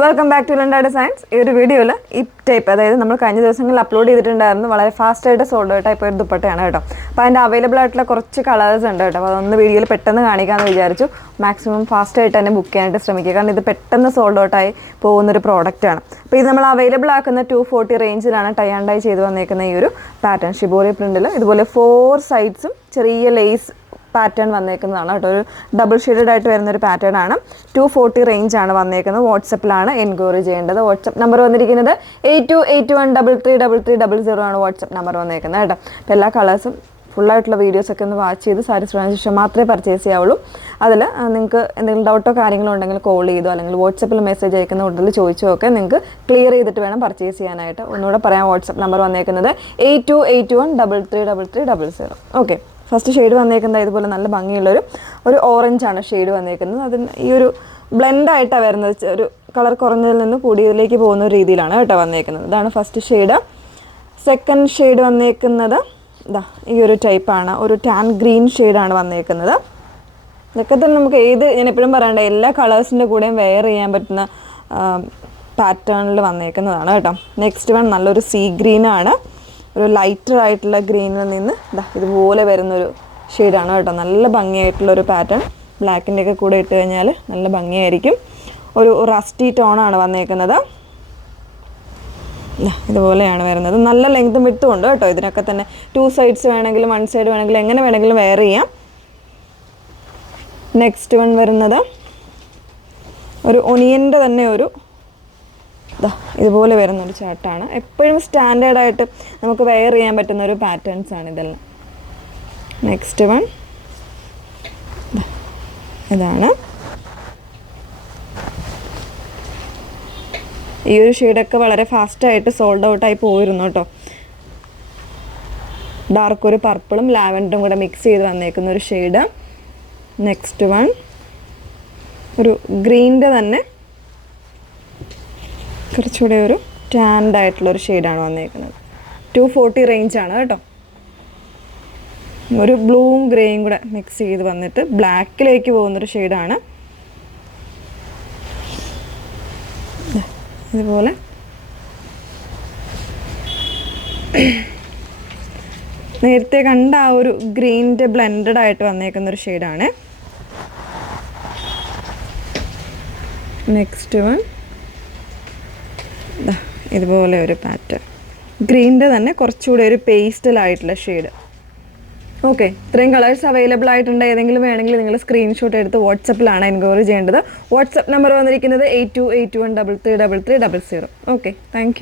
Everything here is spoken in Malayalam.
വെൽക്കം ബാക്ക് ടു ലണ്ട ഡിസൈൻസ്. ഈ ഒരു വീഡിയോയിൽ ഈ ടൈപ്പ്, അതായത് നമ്മൾ കഴിഞ്ഞ ദിവസങ്ങളിൽ അപ്ലോഡ് ചെയ്തിട്ടുണ്ടായിരുന്നു, വളരെ ഫാസ്റ്റായിട്ട് സോൾഡ് ഔട്ട് ടൈപ്പ് ഒരു ദുപ്പട്ടയാണ് കേട്ടോ. അപ്പോൾ അതിൻ്റെ അവൈലബിൾ ആയിട്ടുള്ള കുറച്ച് കളേഴ്സ് ഉണ്ട് കേട്ടോ. അപ്പോൾ അതൊന്ന് വീഡിയോയിൽ പെട്ടെന്ന് കാണിക്കാമെന്ന് വിചാരിച്ചു. മാക്സിമം ഫാസ്റ്റായിട്ട് തന്നെ ബുക്ക് ചെയ്യാനായിട്ട് ശ്രമിക്കുക, കാരണം ഇത് പെട്ടെന്ന് സോൾഡ് ഔട്ടായി പോകുന്നൊരു പ്രോഡക്റ്റാണ്. അപ്പോൾ ഇത് നമ്മൾ അവൈലബിൾ ആക്കുന്ന 240 റേഞ്ചിലാണ് ടൈ ആൻഡ് ഡൈ ചെയ്ത് വന്നേക്കുന്ന ഈ ഒരു പാറ്റേൺ. ഷിബോറി പ്രിൻറ്റിൽ ഇതുപോലെ 4 സൈഡ്സും ചെറിയ ലേസ് പാറ്റേൺ വന്നേക്കുന്നതാണ് കേട്ടോ. ഒരു ഡബിൾ ഷെയ്ഡഡ് ആയിട്ട് വരുന്നൊരു പാറ്റേൺ ആണ്. 240 റേഞ്ച് ആണ് വന്നേക്കുന്നത്. വാട്സപ്പിലാണ് എൻക്വയറി ചെയ്യേണ്ടത്. വാട്സപ്പ് നമ്പർ വന്നിരിക്കുന്നത് 8281333300 ആണ് വാട്സപ്പ് നമ്പർ വന്നേക്കുന്നത് കേട്ടോ. അപ്പോൾ എല്ലാ കളേഴ്സും ഫുള്ളായിട്ടുള്ള വീഡിയോസൊക്കെ ഒന്ന് വാച്ച് ചെയ്ത് സാറ്റിസ്ഫൈ ശേഷം മാത്രമേ പർച്ചേസ് ചെയ്യാവുള്ളൂ. അതിൽ നിങ്ങൾക്ക് എന്തെങ്കിലും ഡൗട്ടോ കാര്യങ്ങളോ ഉണ്ടെങ്കിൽ കോൾ ചെയ്തോ അല്ലെങ്കിൽ വാട്സപ്പിൽ മെസ്സേജ് അയക്കുന്ന കൂടുതൽ ചോദിച്ചോ ഒക്കെ നിങ്ങൾക്ക് ക്ലിയർ ചെയ്തിട്ട് വേണം പർച്ചേസ് ചെയ്യാനായിട്ട്. ഒന്നുകൂടെ പറയാം, വാട്സപ്പ് നമ്പർ വന്നേക്കുന്നത് 8281333300. ഓക്കെ, ഫസ്റ്റ് ഷെയ്ഡ് വന്നേക്കുന്നത് ഇതുപോലെ നല്ല ഭംഗിയുള്ളൊരു ഓറഞ്ചാണ് ഷെയ്ഡ് വന്നേക്കുന്നത്. അതിന് ഈ ഒരു ബ്ലെൻഡായിട്ടാണ് വരുന്നത്. ഒരു കളർ കുറഞ്ഞതിൽ നിന്ന് കൂടിയതിലേക്ക് പോകുന്ന ഒരു രീതിയിലാണ് കേട്ടോ വന്നേക്കുന്നത്. ഇതാണ് ഫസ്റ്റ് ഷെയ്ഡ്. സെക്കൻഡ് ഷെയ്ഡ് വന്നേക്കുന്നത് ഇതാ ഈ ഒരു ടൈപ്പാണ്. ഒരു ടാൻ ഗ്രീൻ ഷെയ്ഡാണ് വന്നേക്കുന്നത്. ഇതൊക്കെ തന്നെ നമുക്ക് ഞാൻ എപ്പോഴും പറയണ്ട, എല്ലാ കളേഴ്സിൻ്റെ കൂടെയും വെയർ ചെയ്യാൻ പറ്റുന്ന പാറ്റേണിൽ വന്നേക്കുന്നതാണ് കേട്ടോ. നെക്സ്റ്റ് വൺ നല്ലൊരു സീ ഗ്രീനാണ്. ഒരു ലൈറ്റർ ആയിട്ടുള്ള ഗ്രീനിൽ നിന്ന് ഇതുപോലെ വരുന്നൊരു ഷെയ്ഡാണ് കേട്ടോ. നല്ല ഭംഗിയായിട്ടുള്ളൊരു പാറ്റേൺ. ബ്ലാക്കിൻ്റെയൊക്കെ കൂടെ ഇട്ട് കഴിഞ്ഞാൽ നല്ല ഭംഗിയായിരിക്കും. ഒരു റസ്റ്റി ടോണാണ് വന്നേക്കുന്നത്. ഇതുപോലെയാണ് വരുന്നത്. നല്ല ലെങ്തും വിട്ടും ഉണ്ട് കേട്ടോ. ഇതിനൊക്കെ തന്നെ 2 സൈഡ്സ് വേണമെങ്കിലും 1 സൈഡ് വേണമെങ്കിലും എങ്ങനെ വേണമെങ്കിലും വെയർ ചെയ്യാം. നെക്സ്റ്റ് വൺ വരുന്നത് ഒരു ഒനിയൻ്റെ തന്നെ ഒരു ഇതുപോലെ വരുന്നൊരു ചാർട്ടാണ്. എപ്പോഴും സ്റ്റാൻഡേർഡായിട്ട് നമുക്ക് വെയർ ചെയ്യാൻ പറ്റുന്ന ഒരു പാറ്റേൺസാണ് ഇതെല്ലാം. നെക്സ്റ്റ് വൺ ഇതാണ്. ഈ ഒരു ഷെയ്ഡൊക്കെ വളരെ ഫാസ്റ്റായിട്ട് സോൾഡ് ഔട്ടായി പോയിരുന്നു കേട്ടോ. ഡാർക്ക് ഒരു പർപ്പിളും ലാവൻഡറും കൂടെ മിക്സ് ചെയ്ത് വന്നേക്കുന്ന ഒരു ഷെയ്ഡ്. നെക്സ്റ്റ് വൺ ഒരു ഗ്രീനിൻ്റെ തന്നെ കുറച്ചുകൂടെ ഒരു ടാൻഡ് ആയിട്ടുള്ളൊരു ഷെയ്ഡാണ് വന്നേക്കുന്നത്. 240 റേഞ്ചാണ് കേട്ടോ. ഒരു ബ്ലൂവും ഗ്രേയും കൂടെ മിക്സ് ചെയ്ത് വന്നിട്ട് ബ്ലാക്കിലേക്ക് പോകുന്നൊരു ഷെയ്ഡാണ്. ഇതുപോലെ നേരത്തെ കണ്ട ആ ഒരു ഗ്രീനിൻ്റെ ബ്ലെൻഡഡ് ആയിട്ട് വന്നേക്കുന്നൊരു ഷെയ്ഡാണ്. നെക്സ്റ്റ് വൺ ഇതുപോലെ ഒരു പാറ്റേൺ. ഗ്രീനിൻ്റെ തന്നെ കുറച്ചുകൂടി ഒരു പേസ്റ്റലായിട്ടുള്ള ഷെയ്ഡ്. ഓക്കെ, ഇത്രയും കളേഴ്സ് അവൈലബിൾ ആയിട്ടുണ്ട്. ഏതെങ്കിലും വേണമെങ്കിൽ നിങ്ങൾ സ്ക്രീൻഷോട്ട് എടുത്ത് വാട്സപ്പിലാണ് എൻക്വയറി ചെയ്യേണ്ടത്. വാട്സപ്പ് നമ്പർ വന്നിരിക്കുന്നത് 8281333300. Okay, thank you.